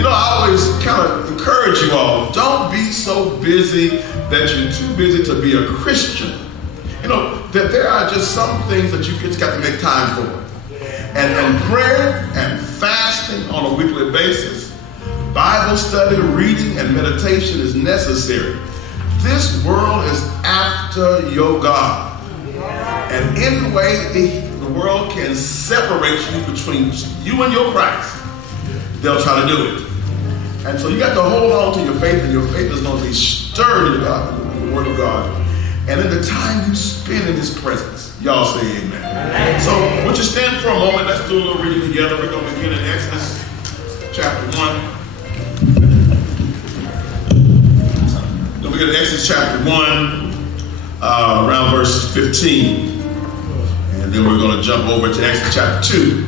You know, I always kind of encourage you all, don't be so busy that you're too busy to be a Christian. You know, that there are just some things that you just got to make time for. And prayer and fasting on a weekly basis, Bible study, reading, and meditation is necessary. This world is after your God. And any way the world can separate you between you and your Christ, they'll try to do it. And so you got to hold on to your faith, and your faith is going to be stirred in God, in the Word of God. And in the time you spend in His presence, y'all say amen. So would you stand for a moment? Let's do a little reading together. We're going to begin in Exodus chapter 1. We're going to Exodus chapter 1, around verse 15. And then we're going to jump over to Exodus chapter 2,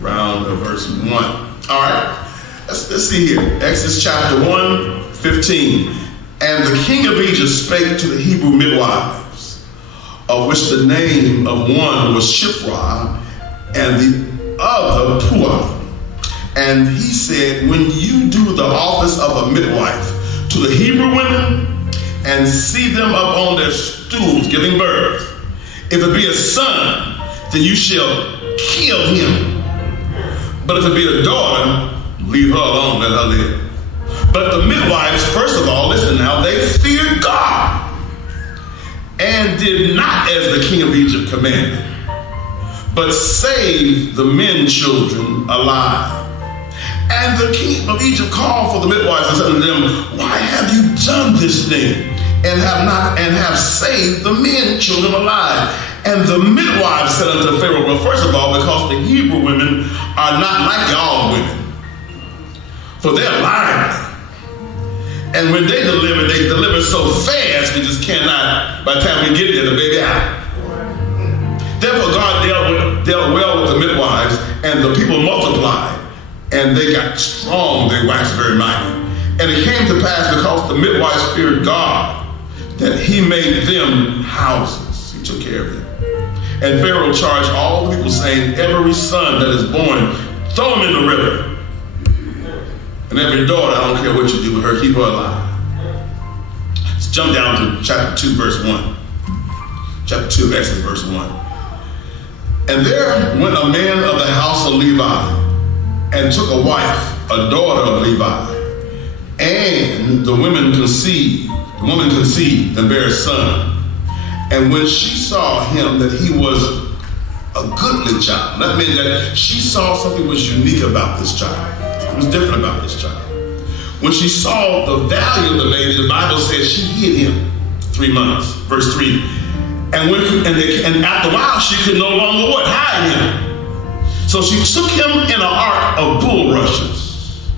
around verse 1. All right, let's see here. Exodus chapter 1, 15. And the king of Egypt spake to the Hebrew midwives, of which the name of one was Shiphrah, and the other Puah. And he said, when you do the office of a midwife to the Hebrew women, and see them up on their stools giving birth, if it be a son, then you shall kill him. But if it be a daughter, leave her alone, let her live. But the midwives, first of all, listen now, they feared God and did not as the king of Egypt commanded, but saved the men children alive. And the king of Egypt called for the midwives and said to them, why have you done this thing and have saved the men children alive? And the midwives said unto Pharaoh, well, first of all, because the Hebrew women are not like y'all women, for they're lively. And when they deliver so fast, we just cannot, by the time we get there, the baby out. Therefore, God dealt well with the midwives, and the people multiplied, and they got strong, they waxed very mighty. And it came to pass, because the midwives feared God, that he made them houses. He took care of them. And Pharaoh charged all the people, saying, every son that is born, throw him in the river. And every daughter, I don't care what you do with her, keep her alive. Let's jump down to chapter 2, verse 1. Chapter 2 of Exodus, verse 1. And there went a man of the house of Levi, and took a wife, a daughter of Levi. And the woman conceived and bare a son. And when she saw him that he was a goodly child, that meant that she saw something was unique about this child. It was different about this child. When she saw the value of the baby, the Bible says she hid him 3 months. Verse 3. And after a while, she could no longer what? Hide him. So she took him in an ark of bulrushes,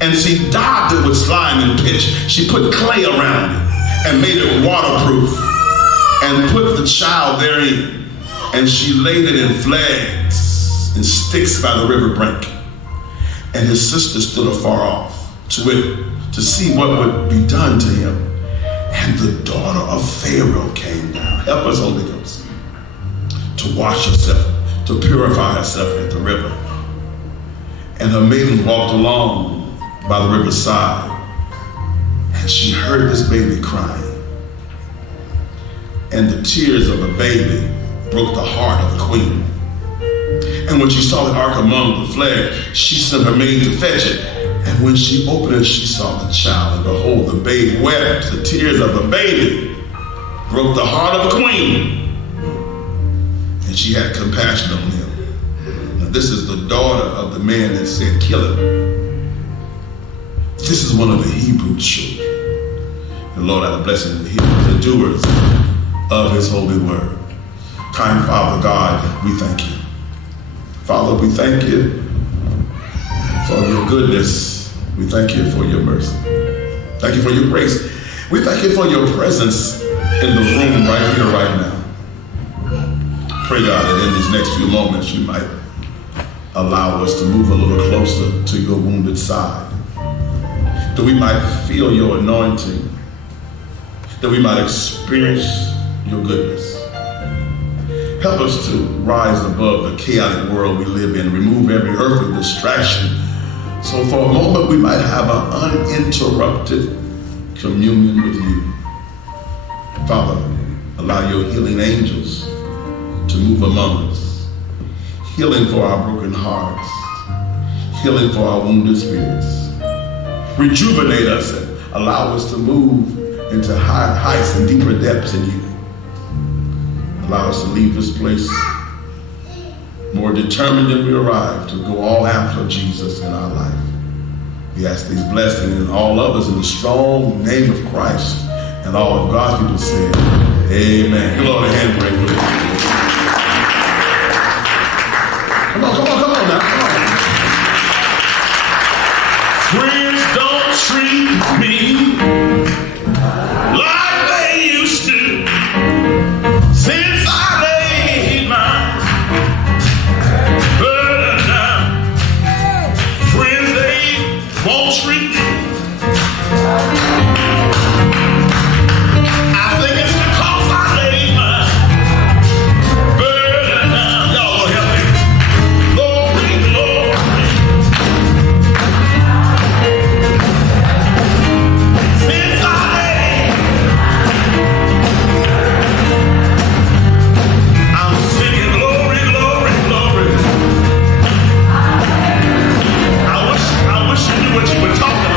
and she daubed it with slime and pitch. She put clay around it and made it waterproof, and put the child therein. And she laid it in flags and sticks by the river brink. And his sister stood afar off to see what would be done to him. And the daughter of Pharaoh came down. Help us, Holy Ghost, to wash herself, to purify herself at the river. And her maidens walked along by the riverside, and she heard this baby crying. And the tears of the baby broke the heart of the queen. And when she saw the ark among the flags, she sent her maid to fetch it. And when she opened it, she saw the child, and behold, the babe wept. The tears of the baby broke the heart of the queen, and she had compassion on him. Now, this is the daughter of the man that said, kill him. This is one of the Hebrew children. The Lord have a blessing to the hearers, the doers of his holy word. Kind Father God, we thank you. Father, we thank you for your goodness. We thank you for your mercy. Thank you for your grace. We thank you for your presence in the room right here, right now. Pray, God, that in these next few moments you might allow us to move a little closer to your wounded side, that we might feel your anointing, that we might experience your goodness. Help us to rise above the chaotic world we live in, remove every earthly distraction So for a moment, we might have an uninterrupted communion with you. Father, allow your healing angels to move among us. Healing for our broken hearts. Healing for our wounded spirits. Rejuvenate us and allow us to move into heights and deeper depths in you. Allow us to leave this place more determined than we arrived to go all after Jesus in our life. We ask these blessings and all others in the strong name of Christ. And all of God's people say, amen. Give Lord a hand break. Come on now, come on. Friends don't treat me like they used to since I laid my burden down. Friends, they won't treat me. I think it's because I laid my burden down. Y'all will help me. Glory, glory. Since I laid, I'm singing glory, glory, glory. I wish you knew what you were talking about.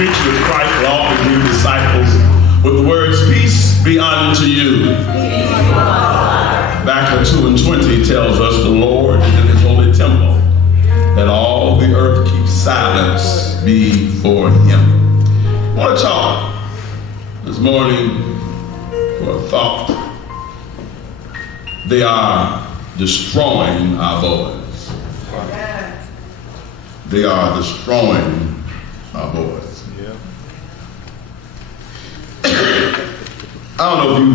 preaching of Christ will often bring disciples with the words, peace be unto you. Habakkuk 2:20 tells us the Lord is in his holy temple, that all the earth keeps silence before him. I want to talk this morning for a thought. They are destroying our boys. They are destroying our boys. Yeah. I don't know if you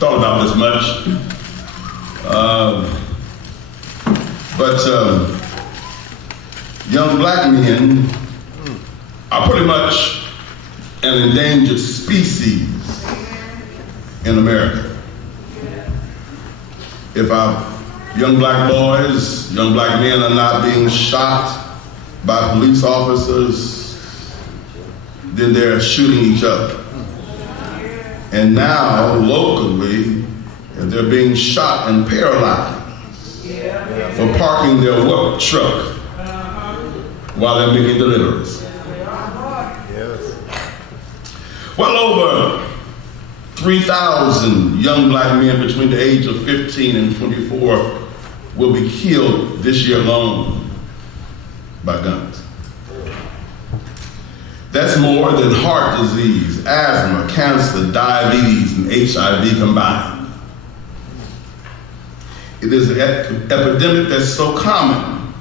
thought about this much, but young black men are pretty much an endangered species in America. If our young black boys, young black men are not being shot by police officers, then they're shooting each other. And now, locally, they're being shot and paralyzed for parking their work truck while they're making deliveries. Well over 3,000 young black men between the age of 15 and 24 will be killed this year alone by guns. That's more than heart disease, asthma, cancer, diabetes, and HIV combined. It is an epidemic that's so common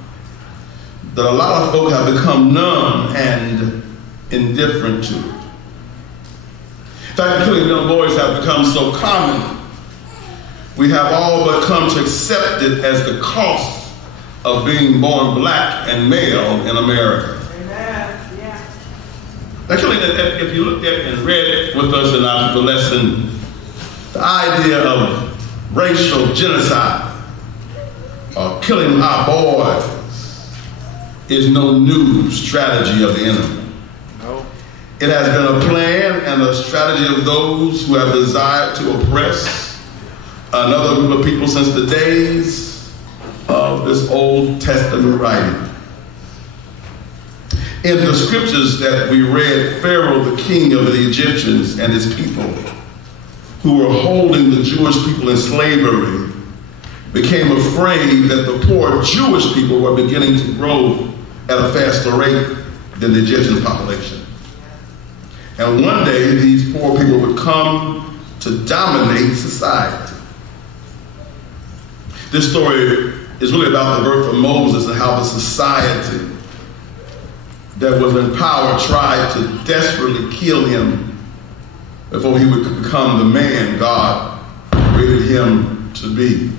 that a lot of folk have become numb and indifferent to it. In fact, killing young boys have become so common, we have all but come to accept it as the cost of being born black and male in America. Actually, if you looked at and read with us in our lesson, the idea of racial genocide or killing our boys is no new strategy of the enemy. No. It has been a plan and a strategy of those who have desired to oppress another group of people since the days of this Old Testament writing. In the scriptures that we read, Pharaoh, the king of the Egyptians, and his people, who were holding the Jewish people in slavery, became afraid that the poor Jewish people were beginning to grow at a faster rate than the Egyptian population. And one day, these poor people would come to dominate society. This story is really about the birth of Moses and how the society that was in power tried to desperately kill him before he would become the man God created him to be.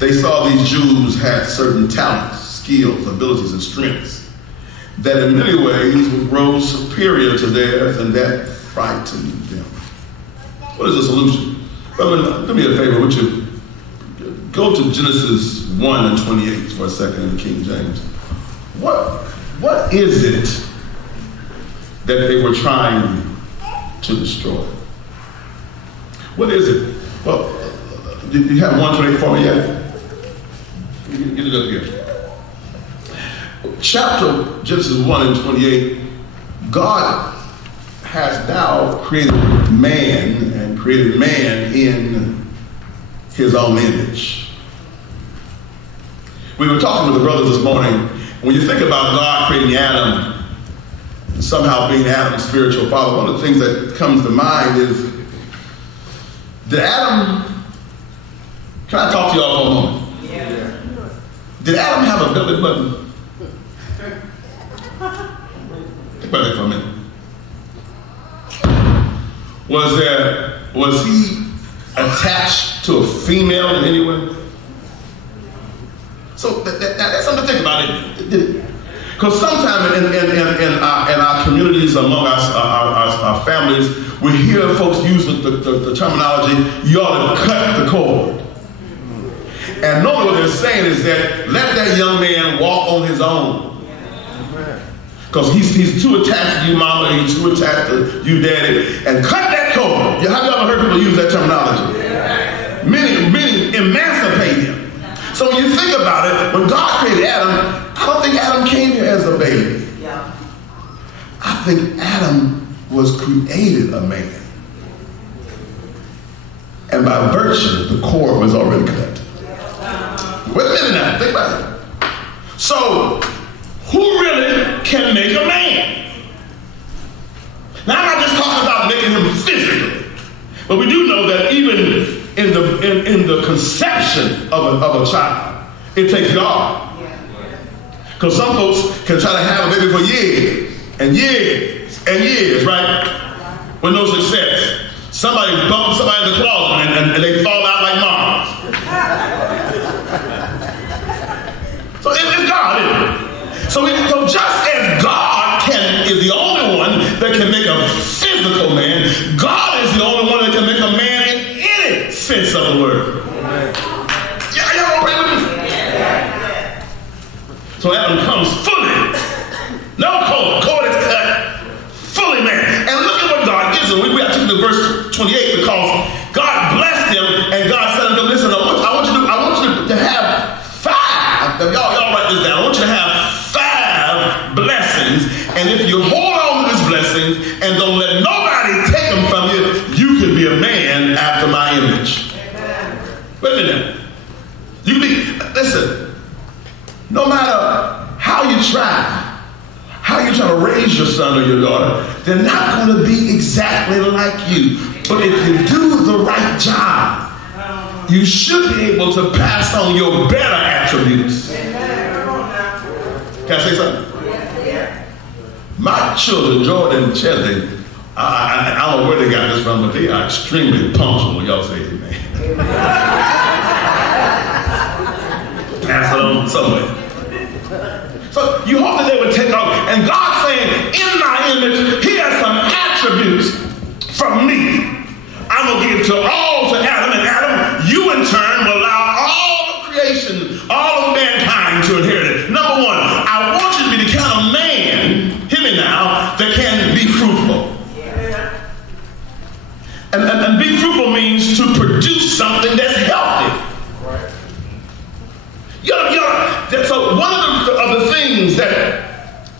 They saw these Jews had certain talents, skills, abilities, and strengths that in many ways would grow superior to theirs, and that frightened them. What is the solution? Brother, do me a favor, would you go to Genesis 1:28 for a second in King James. What is it that they were trying to destroy? What is it? Well, do you have 1:28 for me yet? Get it up here. Chapter Genesis 1:28, God has now created man and created man in his own image. We were talking with the brothers this morning. When you think about God creating Adam, somehow being Adam's spiritual father, one of the things that comes to mind is, did Adam, can I talk to y'all for a moment? Yeah. Did Adam have a belly button? Think about that for a minute. Was he attached to a female in any way? So that's something to think about it. Because sometimes in our communities, among our families, we hear folks use the terminology, you ought to cut the cord. And normally what they're saying is that let that young man walk on his own. Because he's too attached to you, mama, he's too attached to you, daddy, and cut that cord. Have you ever heard people use that terminology? Meaning emancipate him. So when you think about it, when God created Adam, I don't think Adam came here as a baby. Yeah. I think Adam was created a man. And by virtue, the cord was already cut. Wait a minute now, think about it. So, who really can make a man? Now, I'm not just talking about making him physically, but we do know that even in the conception of a child, it takes God. Because some folks can try to have a baby for years and years and years, right? With no success. Somebody bumps somebody in the closet and they fall out like Mars. So it's God, isn't it? So just as God is the only one that can make a physical man, God is the only one that can make a man in any sense of the word. Y'all agree with me? So Adam comes fully, no cord is cut, fully man. And look at what God gives him. We have to verse 28 because God blessed him and God said to him, listen, I want you to have 5. Y'all write this down. I want you to have 5 blessings. And if you hold on to these blessings and don't let nobody take them from you, you can be a man after my image. Amen. Wait a minute. You can be, listen, no matter how you try to raise your son or your daughter, they're not going to be exactly like you. But if you do the right job, you should be able to pass on your better attributes. Can I say something? My children, Jordan and Chelsea, I don't know where they got this from, but they are extremely punctual. Y'all say amen. Pass it on somewhere. So you hope that they would take off. And God's saying, in my image, he has some attributes from me. I'm going to give to Adam, and Adam, you in turn will allow all of creation, all of mankind to inherit it. Number 1, I want you to be the kind of man, hear me now, that can be fruitful. And be fruitful means to produce something that's healthy. So one of the things that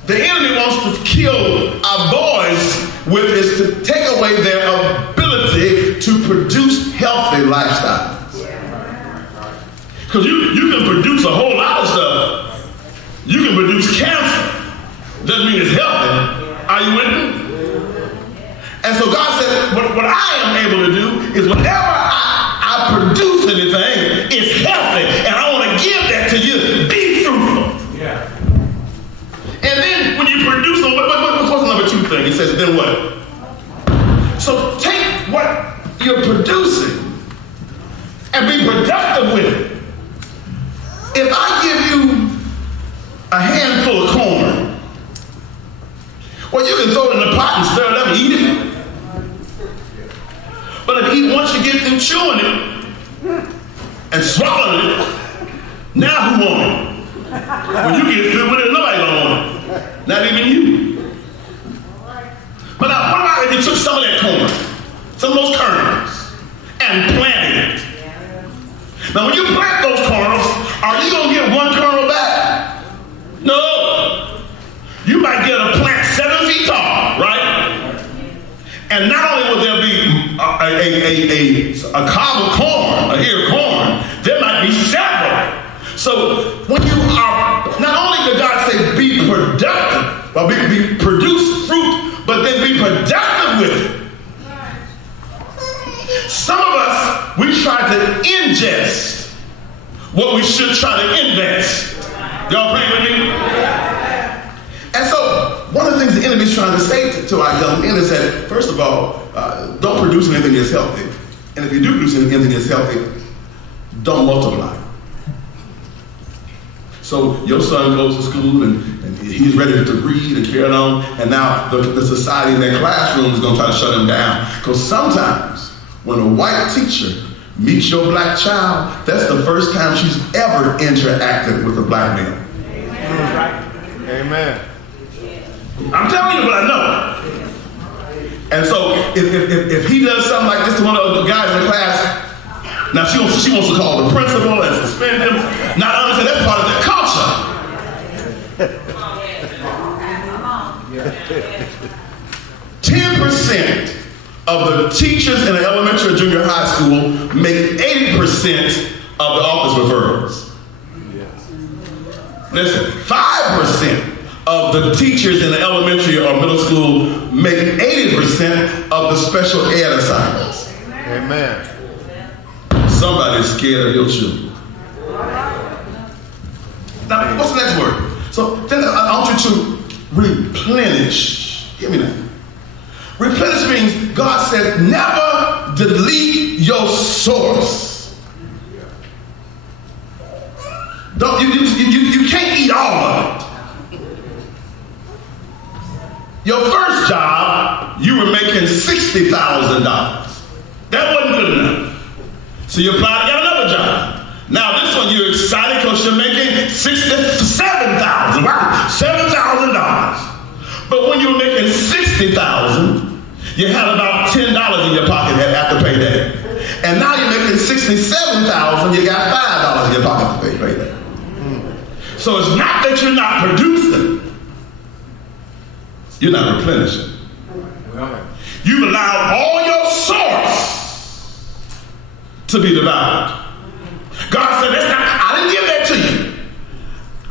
the enemy wants to kill our boys with is to take away their ability to produce healthy lifestyles. Because you can produce a whole lot of stuff. You can produce cancer. Doesn't mean it's healthy. Are you with me? And so God said, what I am able to do is whenever I produce anything, it's healthy. And I want to give that to you. Be fruitful. Yeah. And then when you produce, what's the number 2 thing? He says, then what? So take what you're producing and be productive with it. If I give you a handful of corn, well, you can throw it in the pot and stir it up and eat it. But once you get through chewing it and swallowing it, now who wants it? When you get through with it, nobody gonna want it. Not even you. But now, what about if you took some of that corn, some of those kernels, and planted it? Now, when you plant those kernels, are you gonna get 1 kernel back? No. You might get a plant 7 feet tall, right? And not only will there be a cob of corn, a ear of corn, there might be several. So when you are, not only did God say be productive, or produce fruit, but then be productive with it. Some of us, we try to ingest what we should try to invest. Y'all praying with me? And so, one of the things the enemy's trying to say to our young men is that, first of all, don't produce anything that's healthy. And if you do produce anything that's healthy, don't multiply. So your son goes to school and he's ready to read and carry on, and now the society in that classroom is going to try to shut him down. Because sometimes when a white teacher meets your black child, that's the first time she's ever interacted with a black man. Amen. I'm telling you what I know. And so if he does something like this to one of the guys in the class, now she wants to call the principal and suspend him. Not understand that's part of their culture. 10% of the teachers in the elementary or junior high school make 80% of the office referrals. Listen, 5% of the teachers in the elementary or middle school make 80% of the special ed assignments. Amen. Somebody's scared of your children. Now, what's the next word? So then I want you to replenish. Hear me now. Replenish means God said never delete your source. Don't you can't eat all of it. Your first job, you were making $60,000. That wasn't good enough. So you applied to get another job. Now this one you're excited because you're making $67,000. Wow, $7,000. But when you were making $60,000, you had about $10 in your pocket after payday. And now you're making $67,000, you got $5 in your pocket to pay payday. So it's not that you're not producing, you're not replenishing. You've allowed all your source to be devoured. God said, I didn't give that to you.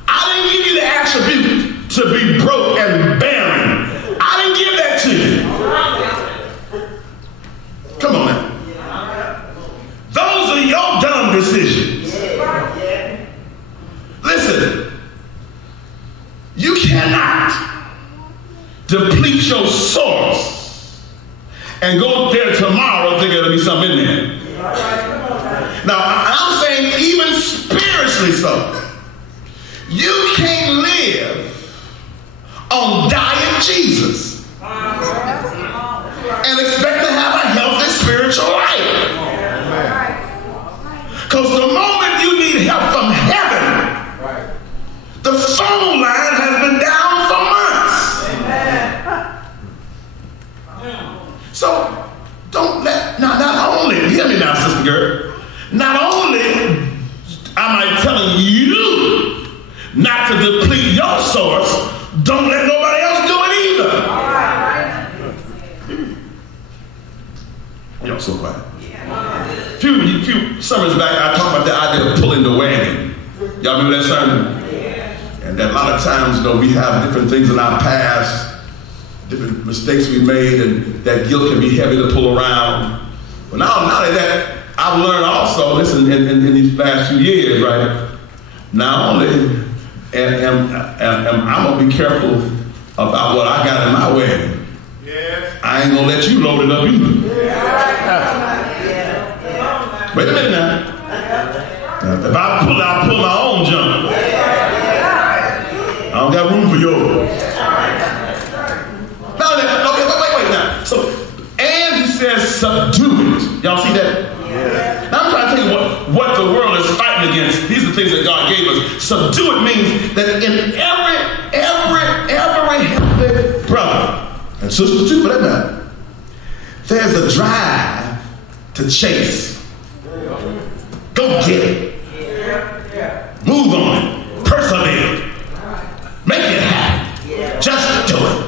I didn't give you the attribute to be broke and barren. I didn't give that to you. Come on now. Those are your dumb decisions. Listen, you cannot deplete your source and go there tomorrow thinking there'll be something in there. Now, I'm saying even spiritually so. You can't live on diet Jesus and expect to have a healthy spiritual life. Because the moment you need help from heaven, the phone line has been down for months. So don't let, not only, hear me now, sister girl, not only am I telling you not to deplete your source, don't let nobody else do it either. Y'all so quiet. A few summers back, I talked about the idea of pulling the wagon. Y'all remember that sermon? And that a lot of times, we have different things in our past, different mistakes we made, and that guilt can be heavy to pull around. But not only that, I've learned also, listen, in these last few years, right? Not only I'm going to be careful about what I got in my wagon. I ain't going to let you load it up either. Wait a minute now. If I pull my own junk. I don't got room for yours. Wait now. So, and he says subdue it. Y'all see that? Now I'm trying to tell you what the world is fighting against. These are things that God gave us. Subdue it means that in every healthy brother and sister too, for that matter, there's a drive to chase. Go get it. Move on it. Persevere. Make it happen. Just do it.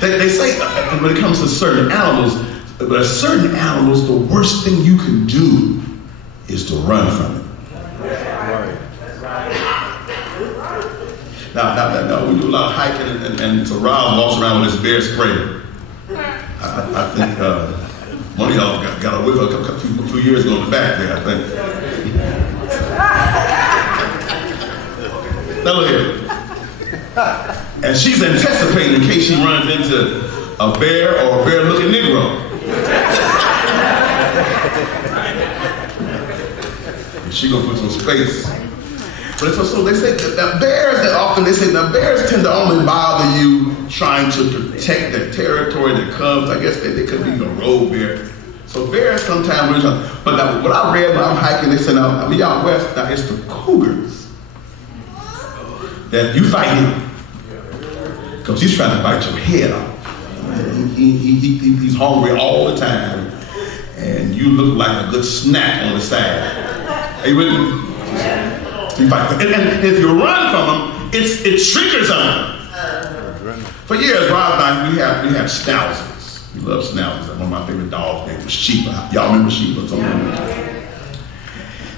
They say when it comes to certain animals, the worst thing you can do is to run from it. Now we do a lot of hiking, and so Rob walks around with his bear spray. I think one of y'all got a whiff a few years ago in the back there, I think. Now look here. And she's anticipating in case she runs into a bear or a bear-looking Negro. And she gonna put some space. But so they say that bears tend to only bother you trying to protect their territory, their cubs. I guess they could be a road bear. So bears sometimes, but now, what I read when I'm hiking, they said, now, we out west, now it's the cougars that you fight him. Because he's trying to bite your head off. He's hungry all the time. And you look like a good snack on the side. Are you with me? You fight. And if you run from him, it triggers them. For years, Rob and I, we have schnauzers. We love schnauzers. One of my favorite dogs' name was Sheba. Y'all remember Sheba?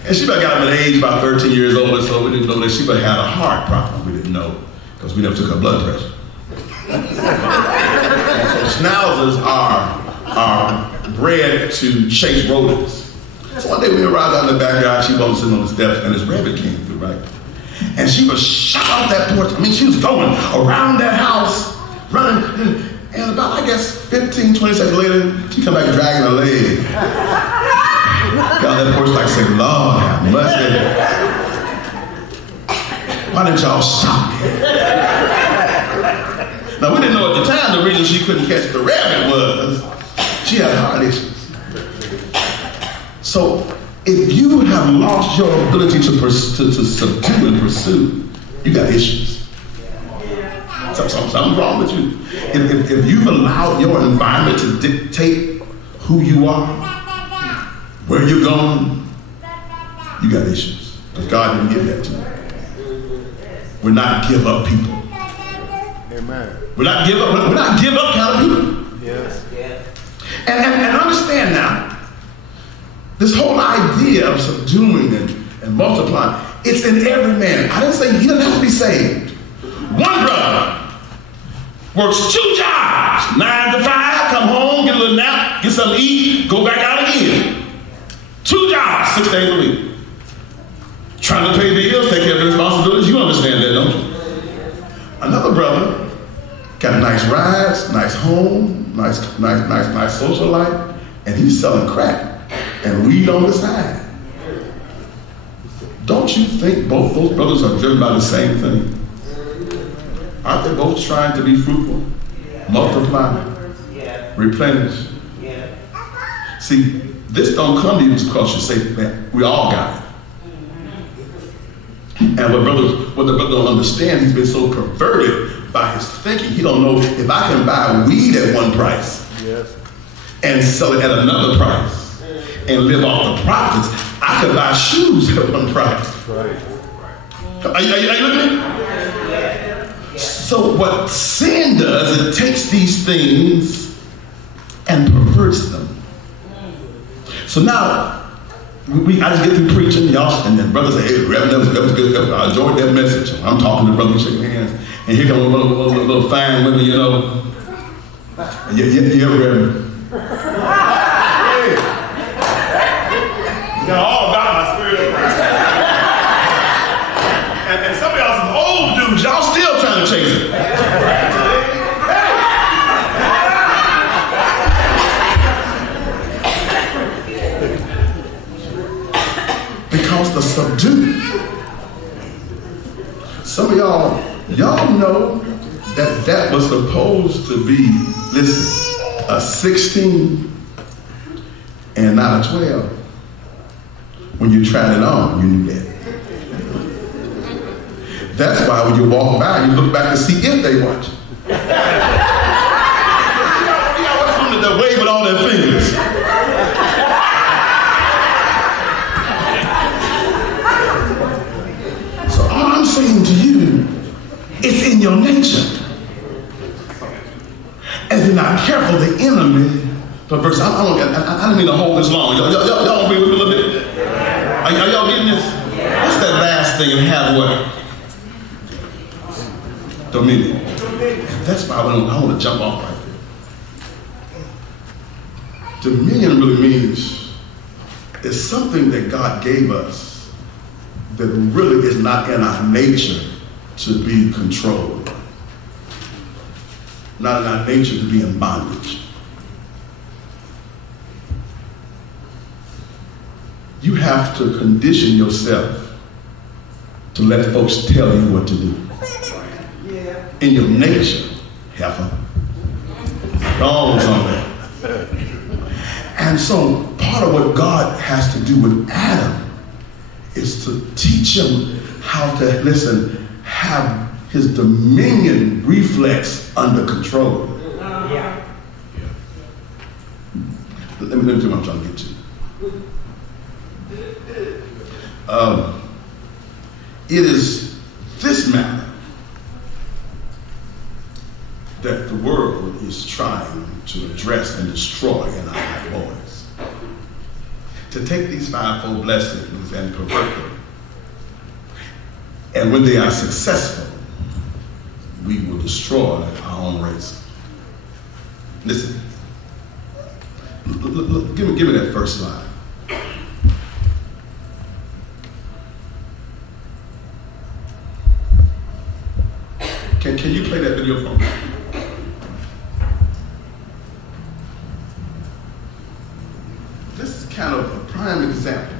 And Sheba got up at age about 13 years old, so we didn't know that Sheba had a heart problem. We didn't know because we never took her blood pressure. So schnauzers are bred to chase rodents. So one day we arrived out in the backyard, she was sitting on the steps, and this rabbit came through, right? And she was shot off that porch. I mean, she was going around that house, running, and about, I guess, 15, 20 seconds later, she come back dragging her leg. Got that porch like, say, Lord, have mercy. Why didn't y'all stop me? Now, we didn't know at the time the reason she couldn't catch the rabbit was she had heart issues. So, if you have lost your ability to subdue and pursue, you got issues. Something's wrong with you. If you've allowed your environment to dictate who you are, where you're going, you got issues. Because God didn't give that to you. We're not give up people. Amen. We're not give up kind of people. Yes. And understand now, this whole idea of subduing and multiplying, it's in every man. I didn't say he doesn't have to be saved. One brother works 2 jobs, 9 to 5, come home, get a little nap, get something to eat, go back out again. 2 jobs, 6 days a week. Trying to pay bills, take care of the responsibilities. You understand that, don't you? Another brother got nice rides, nice home, nice social life, and he's selling crack and weed on the side. Don't you think both those brothers are driven by the same thing? Aren't they both trying to be fruitful, multiply, replenish? See, this don't come to you because you say, man, we all got it. And what the brother don't understand, he's been so perverted by his thinking, he don't know if I can buy weed at one price and sell it at another price and live off the profits, I could buy shoes at one price. Right. Are you looking at me? So what sin does, it takes these things and perverts them. So now, I just get through preaching, y'all, and then brothers say, hey, Reverend, that was good. I enjoyed that message. I'm talking to brothers, shaking hands, and here come little fine women, you know. Yeah, Reverend. Hey. You know all about my spirit of Christ. And some of y'all some old dudes, y'all still trying to chase it. Because the subdue. Some of y'all know that was supposed to be, listen, a 16 and not a 12. When you tried it on, you knew that. That's why when you walk by, you look back to see if they watch. You got what's from the wave with all their fingers. So all I'm saying to you, it's in your nature. And if you're not careful, the enemy perverts. I didn't mean to hold this long. Y'all agree with me a little bit? Are y'all getting this? What's that last thing and have what? Dominion. That's why I want to jump off right there. Dominion really means it's something that God gave us that really is not in our nature to be controlled. Not in our nature to be in bondage. You have to condition yourself to let folks tell you what to do. In your nature, heifer. Go on somewhere. And so part of what God has to do with Adam is to teach him how to, listen, have his dominion reflex under control. Let me tell you what I'm trying to get to. It is this matter is trying to address and destroy in our life boys. To take these fivefold blessings and pervert them. And when they are successful, we will destroy our own race. Listen, look, give me that first line. Can you play that video for me? This is kind of a prime example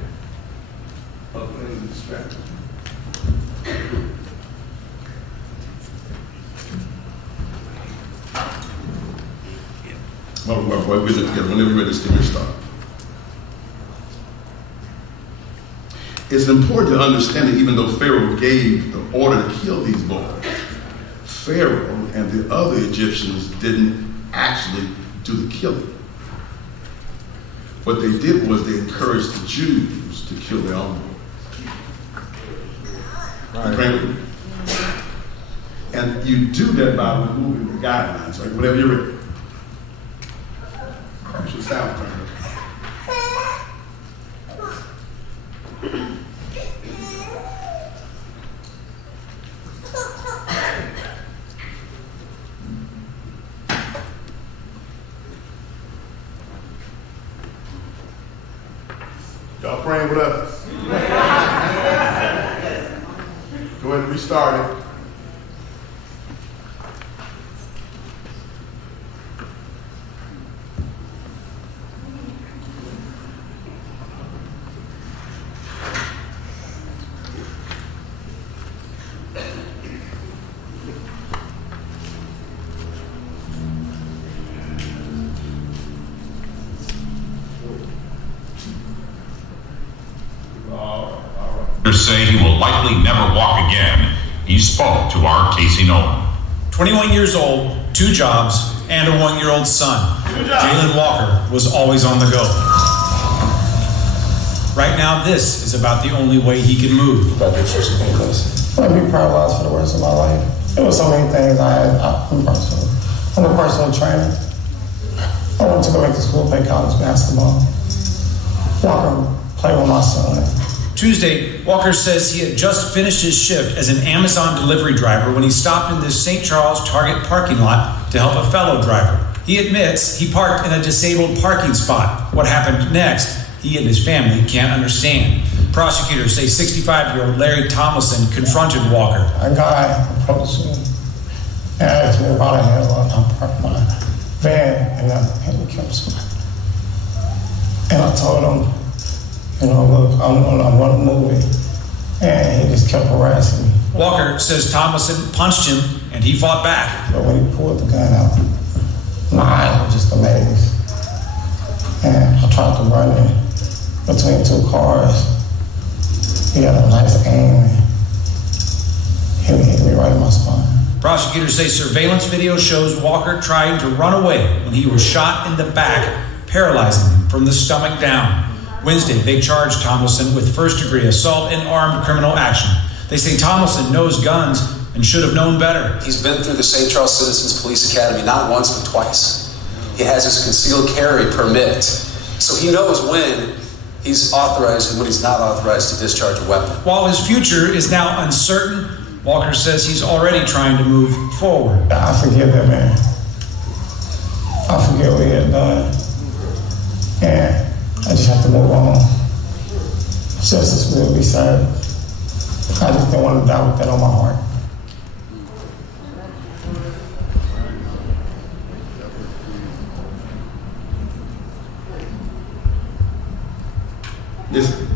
of playing this strategy. Well, we'll get it together whenever you're ready to start. It's important to understand that even though Pharaoh gave the order to kill these boys, Pharaoh and the other Egyptians didn't actually do the killing. What they did was they encouraged the Jews to kill their own boys. Right. And you do that by removing the guidelines, right? Whatever you're ready. You should sound right. Y'all praying with us? Go ahead and restart it. Say he will likely never walk again. He spoke to our Casey Nolan. 21 years old, 2 jobs, and a 1-year-old son. Jalen Walker was always on the go. Right now, this is about the only way he can move. I'd be paralyzed for the rest of my life. There were so many things I'm a personal trainer. I wanted to go back to school, play college basketball. Walker, play with my son. Tuesday, Walker says he had just finished his shift as an Amazon delivery driver when he stopped in this St. Charles Target parking lot to help a fellow driver. He admits he parked in a disabled parking spot. What happened next, he and his family can't understand. Prosecutors say 65-year-old Larry Tomlinson confronted Walker. A guy approached me and asked me about a hell. I parked my van in a handicap spot. And I told him, you know, look, I want to move it. And he just kept harassing me. Walker says Tomlinson punched him and he fought back. But when he pulled the gun out, my eyes were just amazed. And I tried to run in between 2 cars. He had a nice aim and he hit me right in my spine. Prosecutors say surveillance video shows Walker trying to run away when he was shot in the back, paralyzing him from the stomach down. Wednesday, they charged Tomlinson with first-degree assault and armed criminal action. They say Tomlinson knows guns and should have known better. He's been through the St. Charles Citizens Police Academy not once but twice. He has his concealed carry permit, so he knows when he's authorized and when he's not authorized to discharge a weapon. While his future is now uncertain, Walker says he's already trying to move forward. I forgive that man. I forget what he had done. And I just have to move on. Justice will be served. I just don't want to die with that on my heart. Listen.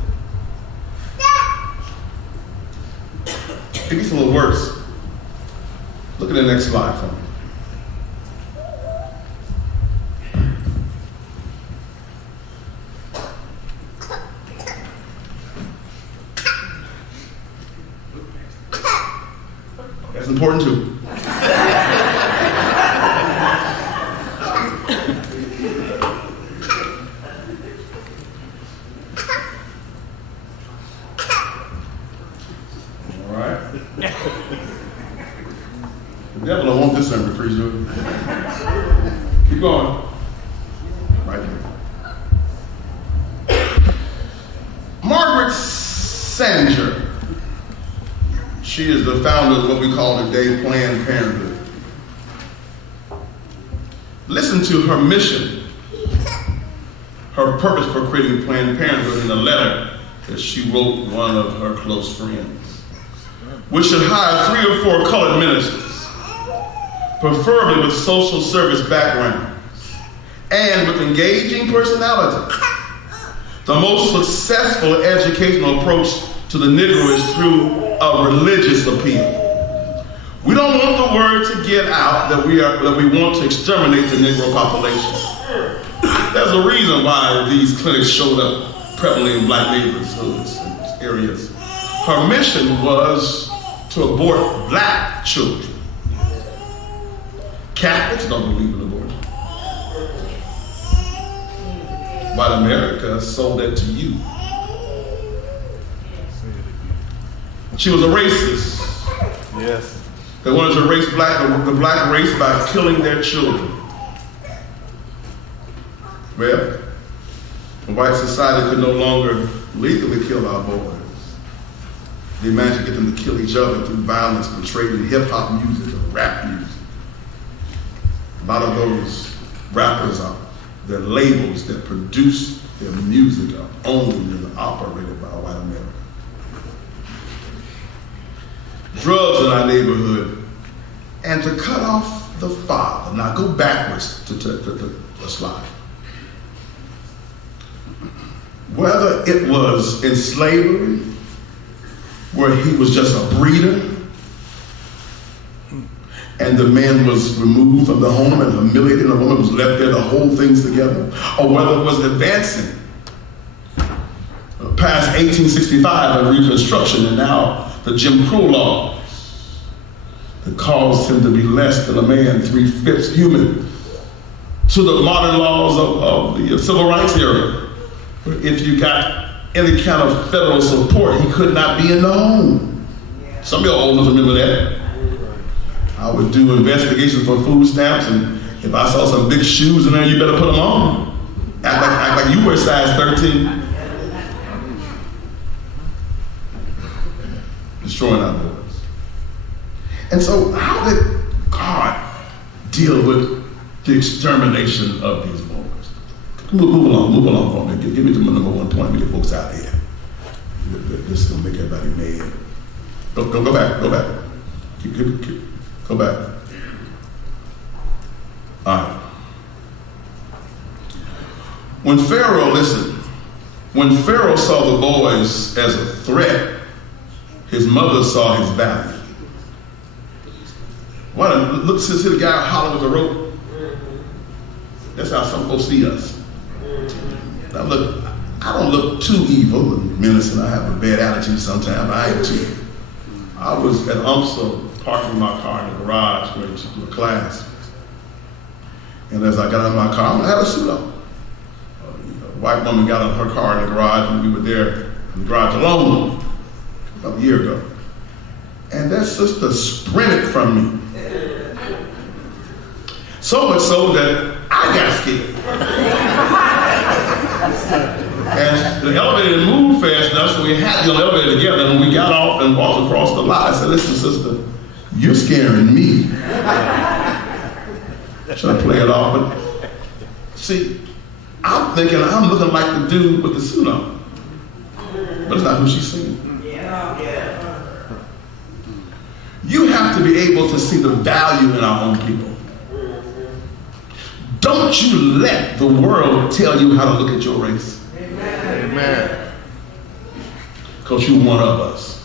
It gets a little worse. Look at the next slide for me. That's important too. The devil don't want this sermon preached, do it? Keep going. Right there. Margaret Sanger. She is the founder of what we call today Planned Parenthood. Listen to her mission, her purpose for creating Planned Parenthood in a letter that she wrote one of her close friends. We should hire 3 or 4 colored ministers, preferably with social service backgrounds and with engaging personality. The most successful educational approach to the Negro is through a religious appeal. We don't want the word to get out that we want to exterminate the Negro population. There's a reason why these clinics showed up prevalently in black neighborhoods and areas. Her mission was to abort black children. Catholics don't believe in abortion. White America sold that to you. She was a racist. Yes. They wanted to erase the black race by killing their children. Well, the white society could no longer legally kill our boys. They managed to get them to kill each other through violence portrayed in hip-hop music or rap music. A lot of those rappers their labels that produce their music are owned and operated by white America. Drugs in our neighborhood, and to cut off the father. Now go backwards to the slide. Whether it was in slavery, where he was just a breeder, and the man was removed from the home and humiliated, and the woman was left there to hold things together, or whether it was advancing past 1865 and Reconstruction, and now the Jim Crow laws that caused him to be less than a man, 3/5 human, to the modern laws of the civil rights era, where if you got any kind of federal support, he could not be in the home. Some of y'all old enough to remember that. I would do investigations for food stamps, and if I saw some big shoes in there, you better put them on. Act like you were size 13. Destroying our boys. And so how did God deal with the extermination of these boys? Move along for me. Give me the number 1 point. We get folks out here. This is going to make everybody mad. Go back. Go back. All right. When Pharaoh saw the boys as a threat, his mother saw his value. Look, see the guy hollering with the rope? That's how some folks see us. Now look, I don't look too evil and menacing. I have a bad attitude sometimes. I am too. I was at UMSA parking my car in the garage going to a class. And as I got out of my car, I had a suit on. A white woman got out of her car in the garage, and we were there in the garage alone about a year ago. And that sister sprinted from me. So much so that I got scared. And the elevator didn't move fast enough, so we had to get on the elevator together. And when we got off and walked across the lot, I said, listen, sister, you're scaring me. Trying to play it off, but see, I'm thinking I'm looking like the dude with the suit on. But it's not who she's seeing. You have to be able to see the value in our own people. Don't you let the world tell you how to look at your race. Amen. Because you're one of us.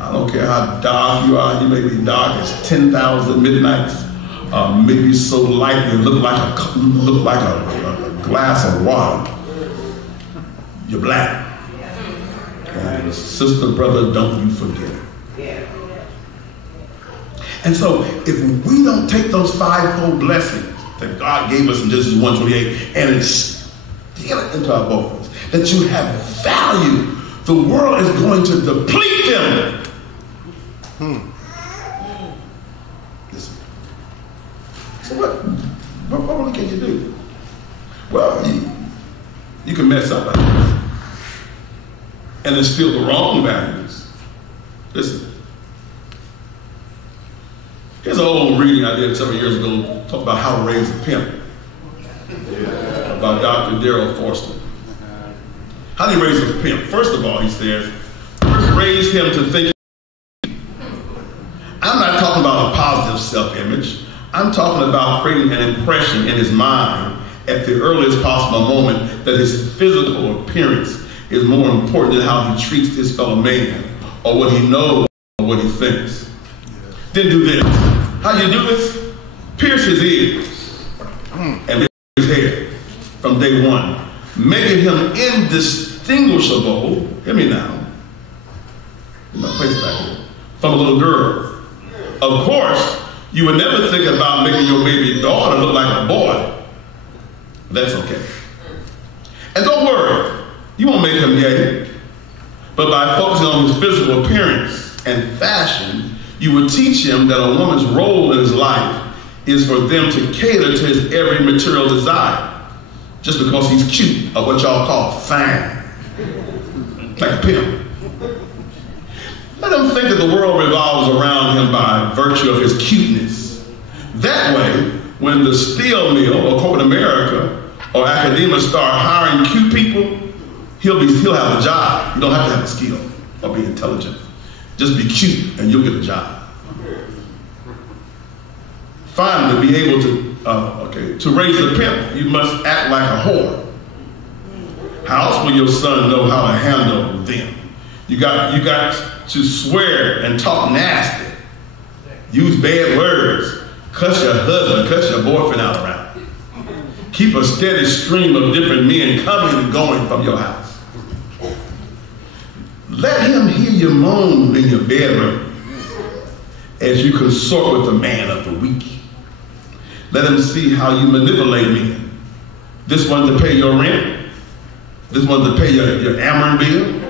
I don't care how dark you are. You may be dark as 10,000 midnights. Maybe so light you look like a glass of water. You're black. And sister, brother, don't you forget it. And so if we don't take those fivefold blessings that God gave us in Genesis 1:28 and instill it into our bones, that you have value, the world is going to deplete them. can mess up at this and instill the wrong values. Listen. Here's an old reading I did several years ago, talk about how to raise a pimp. About Dr. Darrell Forster. How do you raise a pimp? First of all, he says, first raise him to think. I'm not talking about a positive self-image. I'm talking about creating an impression in his mind at the earliest possible moment that his physical appearance is more important than how he treats his fellow man, or what he knows, or what he thinks. Then do this. How you do this? Pierce his ears and his hair from day one, making him indistinguishable. Hear me now. In my place back here. From a little girl. Of course, you would never think about making your baby daughter look like a boy. That's okay. And don't worry, you won't make him gay. But by focusing on his physical appearance and fashion, you would teach him that a woman's role in his life is for them to cater to his every material desire. Just because he's cute, or what y'all call fine. Like a pimp. Let him think that the world revolves around him by virtue of his cuteness. That way, when the steel mill or corporate America or academia start hiring cute people, he'll have a job. You don't have to have a skill or be intelligent. Just be cute and you'll get a job. Finally, to be able to raise a pimp, you must act like a whore. How else will your son know how to handle them? You got to swear and talk nasty. Use bad words. Cuss your husband, cuss your boyfriend out around. Keep a steady stream of different men coming and going from your house. Let him hear you moan in your bedroom as you consort with the man of the week. Let him see how you manipulate men. This one to pay your rent. This one to pay your Ameren bill.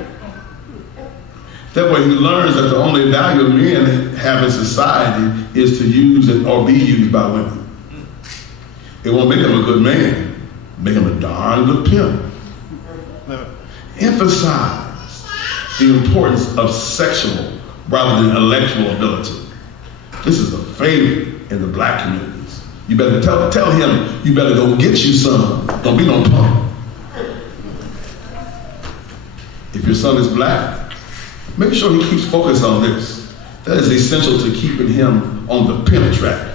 That way he learns that the only value men have in society is to use it or be used by women. It won't make him a good man. Make him a darn good pimp. Emphasize the importance of sexual rather than intellectual ability. This is a favorite in the black communities. You better tell him, you better go get you some. Don't be no punk. If your son is black, make sure he keeps focused on this. That is essential to keeping him on the pimp track.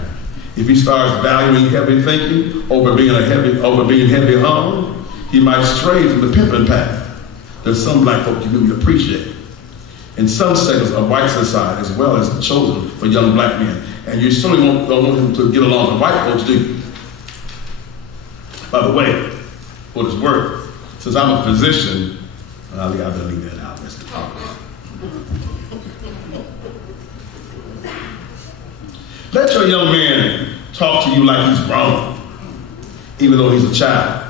If he starts valuing heavy thinking over being heavy hung, he might stray from the pimping path. There's some black folk you really appreciate. In some segments of white society, as well as chosen for young black men. And you certainly don't want him to get along with white folks, do you? By the way, for what it's worth, since I'm a physician, I better leave that out. Mr. Thomas. Let your young man talk to you like he's grown, even though he's a child.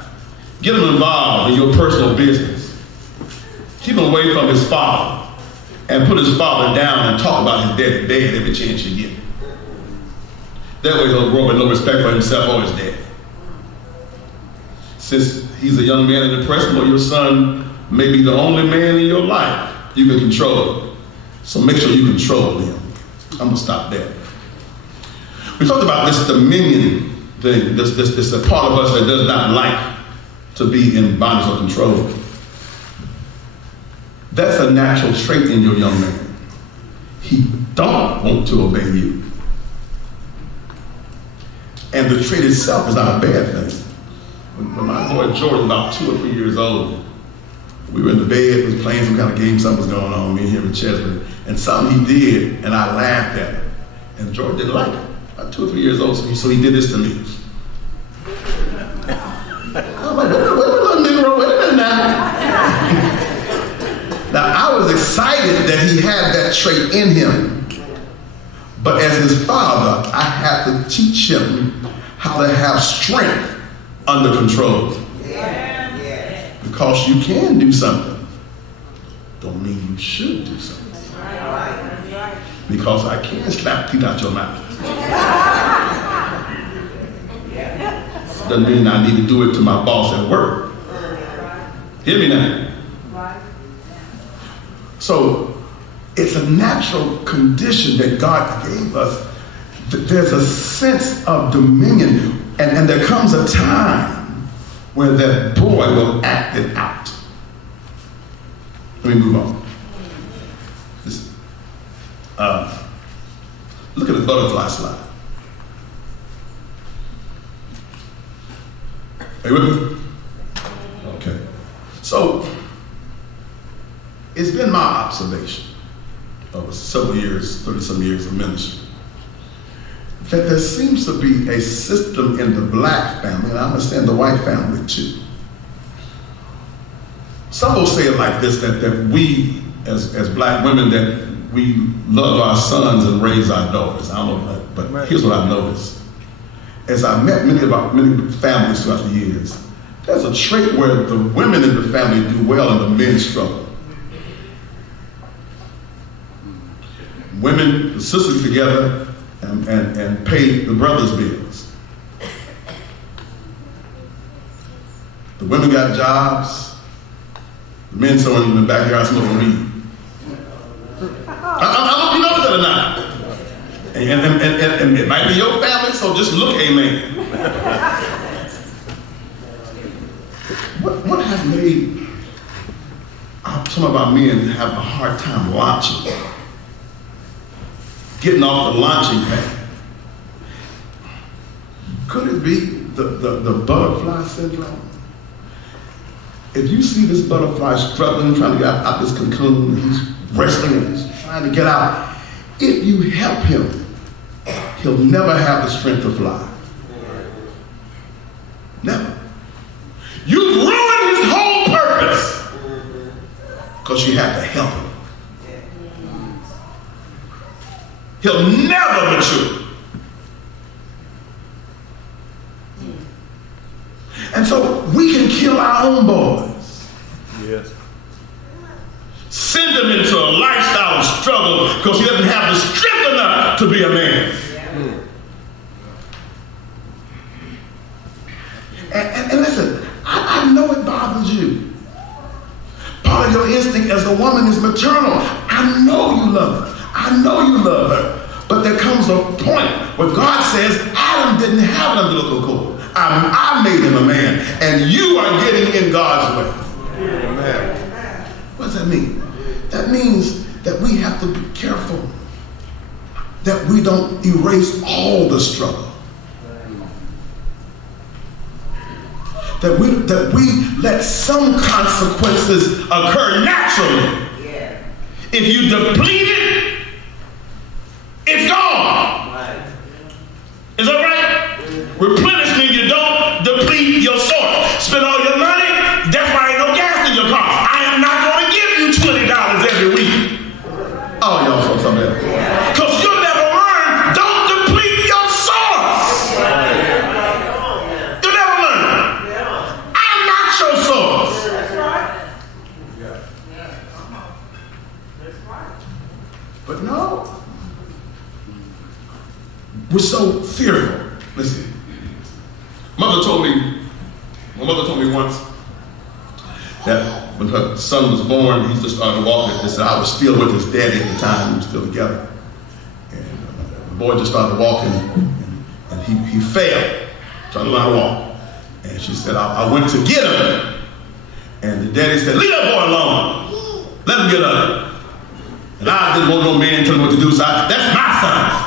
Get him involved in your personal business. Keep him away from his father and put his father down and talk about his daddy dead every chance you get. That way he'll grow up with no respect for himself or his dad. Since he's a young man in the present, or your son may be the only man in your life you can control. So make sure you control him. I'm gonna stop there. We talked about this dominion thing. This a part of us that does not like to be in bondage or control. That's a natural trait in your young man. He don't want to obey you. And the trait itself is not a bad thing. When my boy George was about 2 or 3 years old, we were in the bed, was playing some kind of game, something was going on, me and him in Chesbury, and something he did, and I laughed at him. And George didn't like it. About 2 or 3 years old, so he did this to me. I'm like, wait a minute now. Now, I was excited that he had that trait in him. But as his father, I had to teach him how to have strength under control. Because you can do something, don't mean you should do something. Because I can slap teeth out your mouth. Doesn't mean I need to do it to my boss at work. Hear me now. So it's a natural condition that God gave us. There's a sense of dominion, and there comes a time where that boy will act it out. Let me move on. Look at the butterfly slide. Are you with me? Okay. So, it's been my observation over several years, 30-some years of ministry, that there seems to be a system in the black family, and I understand the white family too. Some will say it like this, that we, as black women, that we love our sons and raise our daughters. I don't know, but here's what I've noticed. As I've met many families throughout the years, there's a trait where the women in the family do well and the men struggle. Women, the sisters together and pay the brothers' bills. The women got jobs, the men sitting in the backyard smoking weed. I don't know if you know that or not. And it might be your family, so just look, amen. What has made some of our men have a hard time launching, getting off the launching pad? Could it be the butterfly syndrome? If you see this butterfly struggling, trying to get out this cocoon, he's wrestling and he's trying to get out, if you help him, he'll never have the strength to fly. Never. You've ruined his whole purpose because you have to help him. He'll never mature. And so we can kill our own boys. Yes. Send him into a lifestyle of struggle because he doesn't have the strength enough to be a man. And listen, I know it bothers you. Part of your instinct as a woman is maternal. I know you love her. I know you love her. But there comes a point where God says, Adam didn't have an umbilical cord. I made him a man. And you are getting in God's way. Amen. What does that mean? That means that we have to be careful that we don't erase all the struggle. That we let some consequences occur naturally. Yeah. If you deplete it, it's gone. Right. Is that right? Replenishment, you don't deplete your source. Spend all your money, that's why ain't no gas in your car. I am not going to give you $20 every week. Oh, y'all saw something else. Because you'll never learn, don't deplete your source. You'll never learn. I'm not your source. That's right. But no. We're so fearful. Listen. My mother told me once that when her son was born, he just started walking. They said, I was still with his daddy at the time, we were still together. And the boy just started walking, and he fell, trying to learn how to walk. And she said, I went to get him. And the daddy said, leave that boy alone. Let him get up. And I didn't want no man telling him what to do, so that's my son.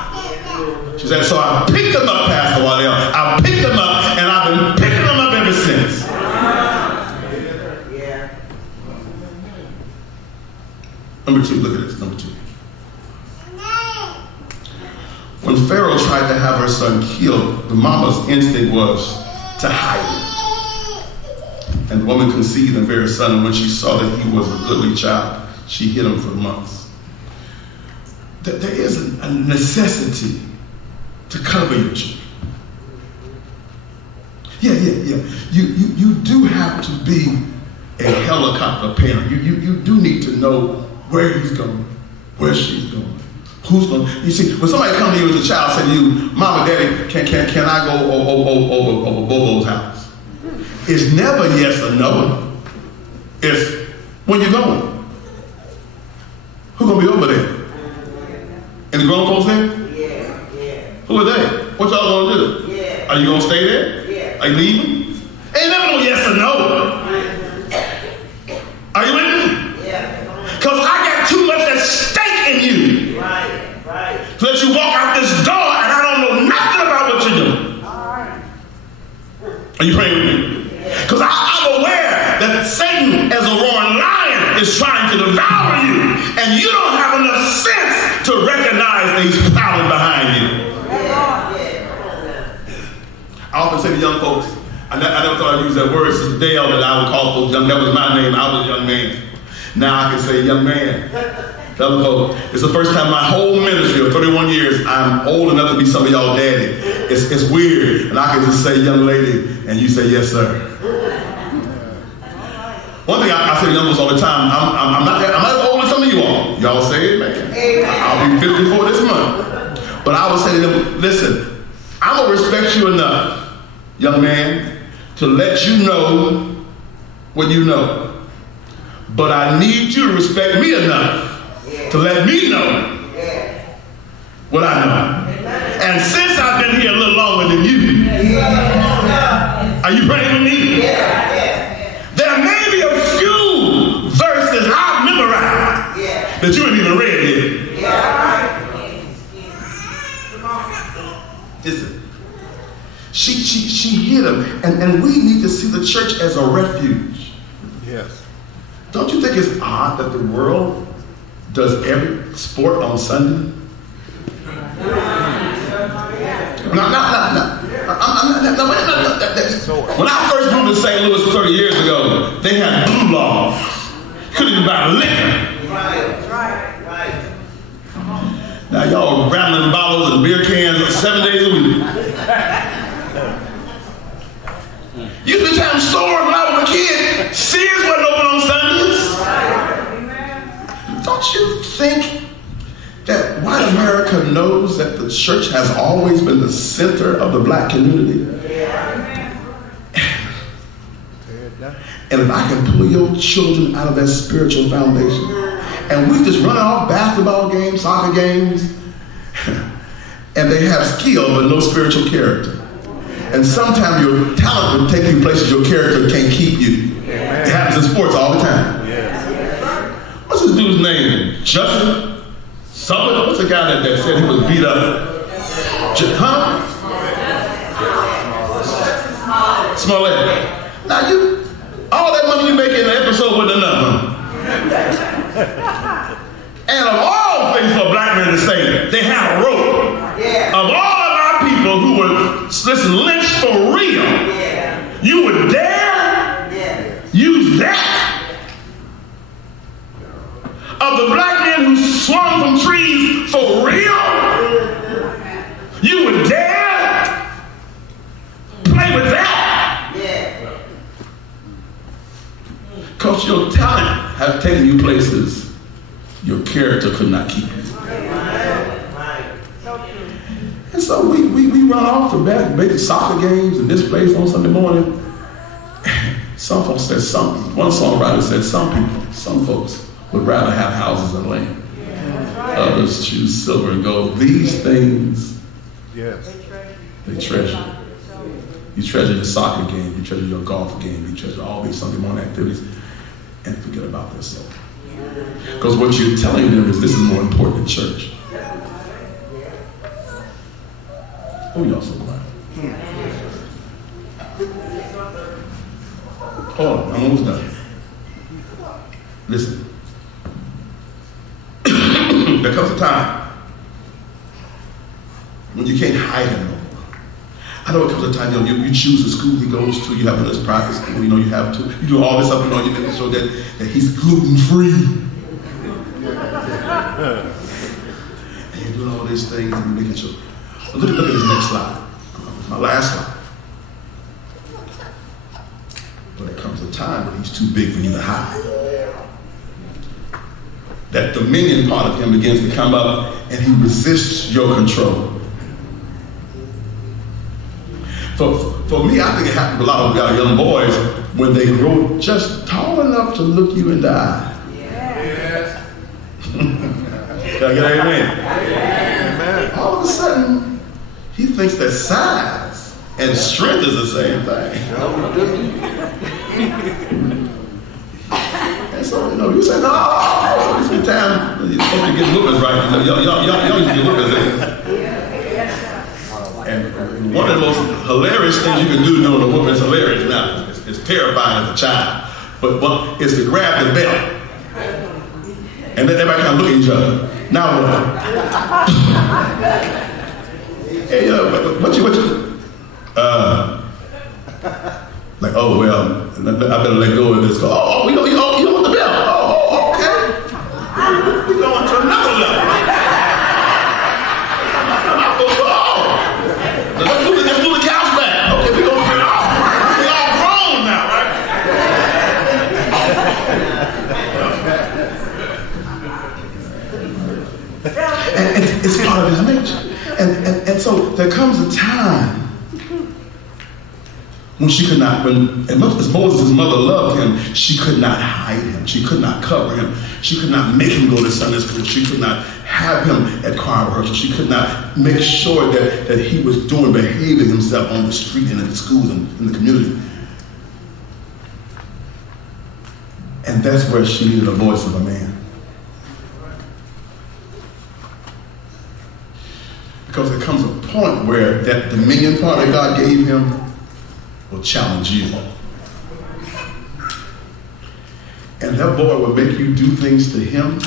She said, so I picked him up, Pastor Waddell. I picked him up, and I've been picking him up ever since. Yeah. Number two, look at this, number two. When Pharaoh tried to have her son killed, the mama's instinct was to hide him. And the woman conceived and bare a son, and when she saw that he was a goodly child, she hid him for months. There is a necessity to cover your children. Yeah. You do have to be a helicopter parent. You do need to know where he's going, where she's going, who's going. You see, when somebody comes to you as a child, say to you, Mama, Daddy, can I go over Bobo's house? It's never yes or no. is when you're going. Who's going to be over there? Any grown folks there? Who are they? What y'all going to do? Are you going to stay there? Are you leaving? Ain't never no yes or no. Are you with me? Because I got too much at stake in you. To let you walk out this door and I don't know nothing about what you're doing. Are you praying with me? Because I'm aware that Satan, as a roaring lion, is trying to devour you, and you don't have enough sense to recognize that he's prowling behind you. I often say to young folks, I never thought I'd use that word, Sister Dale, that I would call folks young. That was my name. I was a young man. Now I can say young man. Tell them folks, it's the first time in my whole ministry of 31 years I'm old enough to be some of y'all daddy. It's weird, and I can just say young lady, and you say yes, sir. One thing I say to young folks all the time, I'm not as old as some of you all. Y'all say amen. I'll be 54 this month. But I would say to them, listen, I'm going to respect you enough, young man, to let you know what you know. But I need you to respect me enough to let me know what I know. And since I've been here a little longer than you, are you praying with me? There may be a few verses I've memorized that you ain't even read yet. Listen, she hit him, and we need to see the church as a refuge. Yes. Don't you think it's odd that the world does every sport on Sunday? No. When I first moved to St. Louis 30 years ago, they had blue laws. Couldn't even buy liquor. Now y'all are rattling bottles and beer cans 7 days a week. Used to have stores when I was a kid. Sears wasn't open on Sundays. Don't you think that white America knows that the church has always been the center of the black community? And if I can pull your children out of that spiritual foundation, and we just run off basketball games, soccer games, and they have skill but no spiritual character. And sometimes your talent will take you places your character can't keep you. It happens in sports all the time. What's this dude's name? Justin? Somebody? What's the guy that said he was beat up? Huh? Smollett. Now all that money you make in the episode wasn't enough, huh? And of all things for a black man to say, they had a rope. Of all of our people who were, listen, lynched for real, you would dare use that? Of the black men who swung from trees for real, you would dare play with that? Because your talent has taken you places your character could not keep you. And so we run off to basic soccer games and this place on Sunday morning. Some folks said one songwriter said some folks would rather have houses and land. Others choose silver and gold. These things, they treasure. You treasure your soccer game, you treasure your golf game, you treasure all these Sunday morning activities, and forget about this soul. Because what you're telling them is this is more important than church. Oh, y'all so quiet. Oh, I'm almost done. Listen. There comes a time when you can't hide him no more. I know it comes a time, you choose the school he goes to, you have this private school, you have to, you do all this up, you make sure that he's gluten-free. And you're doing all these things and you're making sure. Look at this next slide. My last slide. But there comes a time when he's too big for you to hide. That dominion part of him begins to come up and he resists your control. For me, I think it happens to a lot of young boys when they grow just tall enough to look you in the eye. Yes. Can I get an amen? Amen? All of a sudden, he thinks that size and strength is the same thing. And so, you say, no, it's good time. You're supposed to get whoopers right. Y'all used to get whoopers. And one of the most hilarious things you can do during the whooping is hilarious. Now, it's terrifying as a child. But it's to grab the belt. And then everybody kind of look at each other. Now what? Hey, what you? Like, oh, well, I better let go of this. Oh, you want the belt? Oh, okay. We're going to another level. Let's do the couch back. Okay, we're going to get off. We're all grown now, right? And it's part of his nature. And so there comes a time when she could not, as Moses' mother loved him, she could not hide him. She could not cover him. She could not make him go to Sunday school. She could not have him at choir rehearsal. She could not make sure that he was behaving himself on the street and in the schools and in the community. And that's where she needed the voice of a man. Because there comes a point where that dominion part that God gave him will challenge you. And that boy will make you do things to him.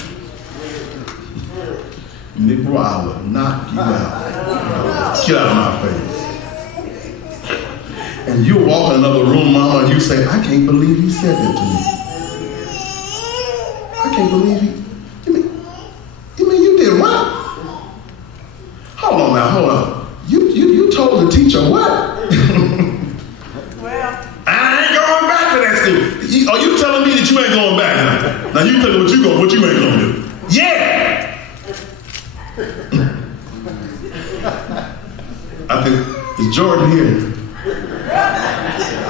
Negro, I will knock you out. Get out of my face. And you walk in another room, mama, and you say, I can't believe he said that to me. I can't believe he. You mean you did what? Hold on now, hold on. You told the teacher what? Well, I ain't going back to that school. Are you telling me that you ain't going back? Now you tell me what you ain't going to do. Yeah! I think, is Jordan here?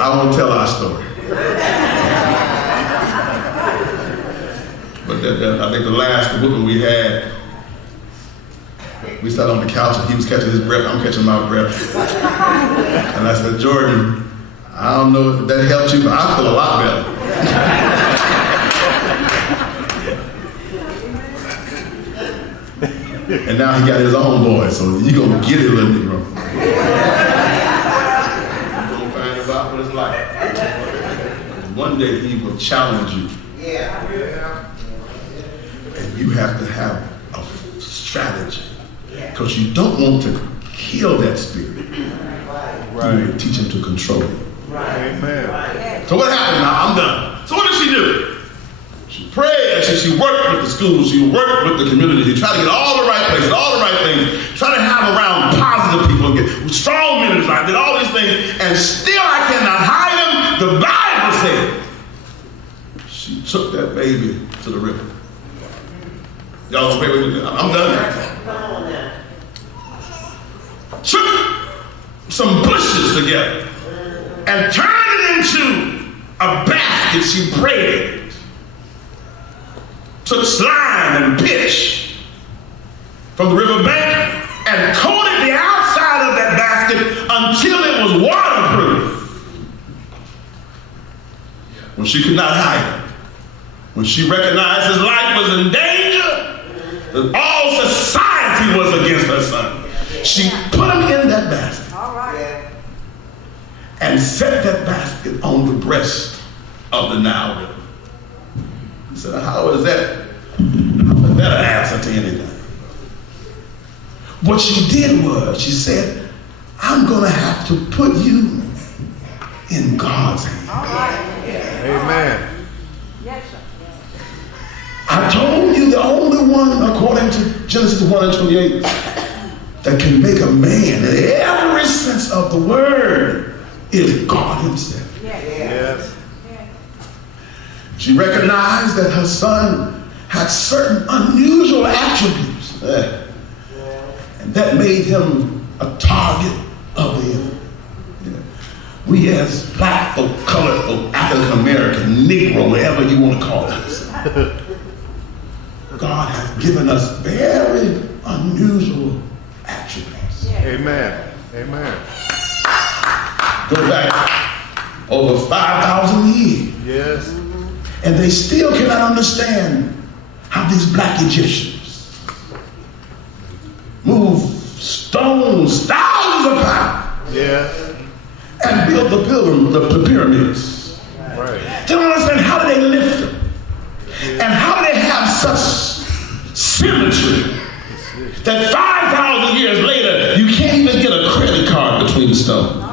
I won't tell our story. But I think the last whooping we had, we sat on the couch and he was catching his breath, I'm catching my breath. And I said, Jordan, I don't know if that helped you, but I feel a lot better. And now he got his own voice, so you're going to get it, little Negro. You're going to find out what it's like. And one day he will challenge you. And you have to have a strategy. Because you don't want to kill that spirit. Right. You teach him to control it. Right. Amen. So what happened now? I'm done. So what did she do? She prayed, she worked with the schools, she worked with the community, she tried to get all the right places, all the right things, try to have around positive people, get strong ministers, I did all these things, and still I cannot hide them. The Bible said she took that baby to the river. Y'all pray with me? I'm done. Took some bushes together and turned it into a basket. She braided. Took slime and pitch from the river bank and coated the outside of that basket until it was waterproof. When she could not hide it, when she recognized his life was in danger, that all society was against her son, she put him in that basket. All right. And set that basket on the breast of the Nile River. He said, how is that? How is that an answer to anything? What she did was, she said, I'm going to have to put you in God's hands. All right. Amen. Yes, sir. I told you the only one, according to Genesis 1 and 28, that can make a man in every sense of the word is God himself. Yes. She recognized that her son had certain unusual attributes, and that made him a target of the enemy. We as black folk, colored folk, African American, Negro, whatever you want to call us, God has given us very unusual attributes. Amen. Amen. Go back over 5,000 years. Yes. And they still cannot understand how these black Egyptians move stones thousands of pounds. Yes. And build the pyramids. Right. They don't understand how do they lift them. And how do they have such symmetry that 5,000 years later you can't even get a credit card between the stones.